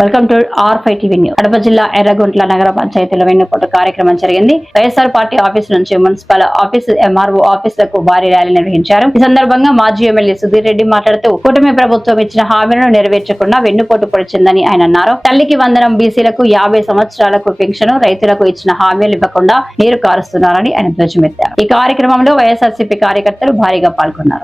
Welcome to R5 TV news. Kadapa జిల్లా ఎర్రగుంట్ల నగర పంచాయతీలో వెన్నుపోటు కార్యక్రమం జరిగింది. వైఎస్ఆర్ పార్టీ ఆఫీసు నుంచి మున్సిపల్ ఆఫీసు, MRO ఆఫీసులకు భారీ ర్యాలీ నిర్వహించారు. ఈ సందర్భంగా మాజీ ఎమ్మెల్యే సుధీర్ రెడ్డి మాట్లాడుతూ కూటమి ప్రభుత్వం ఇచ్చిన హామీలను నెరవేర్చకుండా వెన్నుపోటు పొడిచిందని ఆయన అన్నారు. తల్లికి వందనం, బీసీలకు 50 సంవత్సరాలకు పెన్షన్, రైతులకు ఇచ్చిన హామీలు ఇవ్వకుండా నీరు కారుస్తున్నారని ఆయన ధ్వజమెత్తారు. ఈ కార్యక్రమంలో వైఎస్ఆర్సీపీ కార్యకర్తలు భారీగా పాల్గొన్నారు.